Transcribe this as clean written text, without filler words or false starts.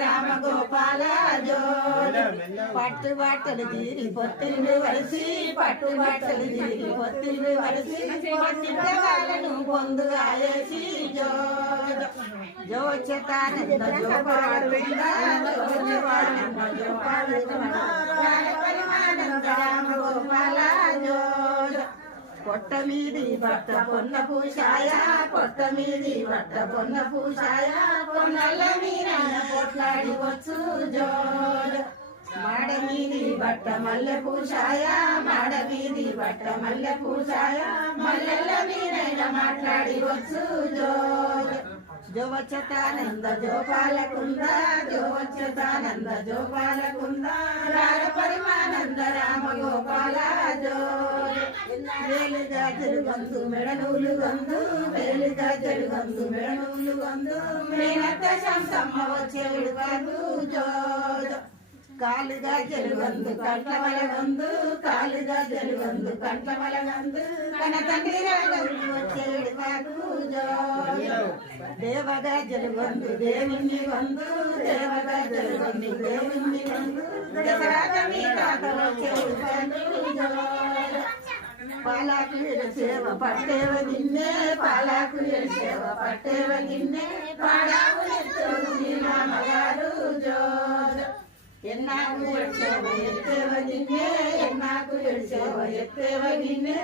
రామ గోపాల జో పట్టు బట్టలు తీరి పొత్తిళ్ళు వలసి పట్టు బట్టలు తీరి పొత్తిళ్ళు వలసి వాళ్ళను పొందుగా వేసి జో జోచతానంద జోపాడుంద పరిమానంద రామ గోపాల జో పొట్ట మీది బట్ట పొన్న పూషాయ పొట్ట మీది బట్ట పొన్న పూషాయ పొన్నల మీద పొట్లాడి వచ్చు జో మాడ మీది బట్ట మల్లె పూషాయ మాడ మీది బట్ట మల్లె పూషాయ మల్లెల మీద మాట్లాడి వచ్చు జో జోవచ్చతానంద జోపాలకుంద జోవచ్చతానంద జోపాలకుంద రార పరిమానంద రామ గోపాల జో వేలుగా జరుగందు మెడనూలు గందు వేలుగా జరుగందు మెడనూలు గందు మేనత్త శంసమ్మ వచ్చేడు కాదు జో కాలుగా జరుగందు కంటమల గందు కాలుగా జరుగందు కంటమల గందు కన తండ్రి వచ్చేడు కాదు జో దేవగా జరుగందు దేవుని వందు దేవగా జరుగందు దేవుని వందు దసరాత మీద వచ్చేడు కాదు జో పాలాకు సేవ పట్టేవ నిన్నే పాలాకు సేవ పట్టేవ నిన్నే పాడావు రామగారు జో ఎన్నాకు సేవ ఎత్తేవ నిన్నే ఎన్నాకు సేవ ఎత్తేవ నిన్నే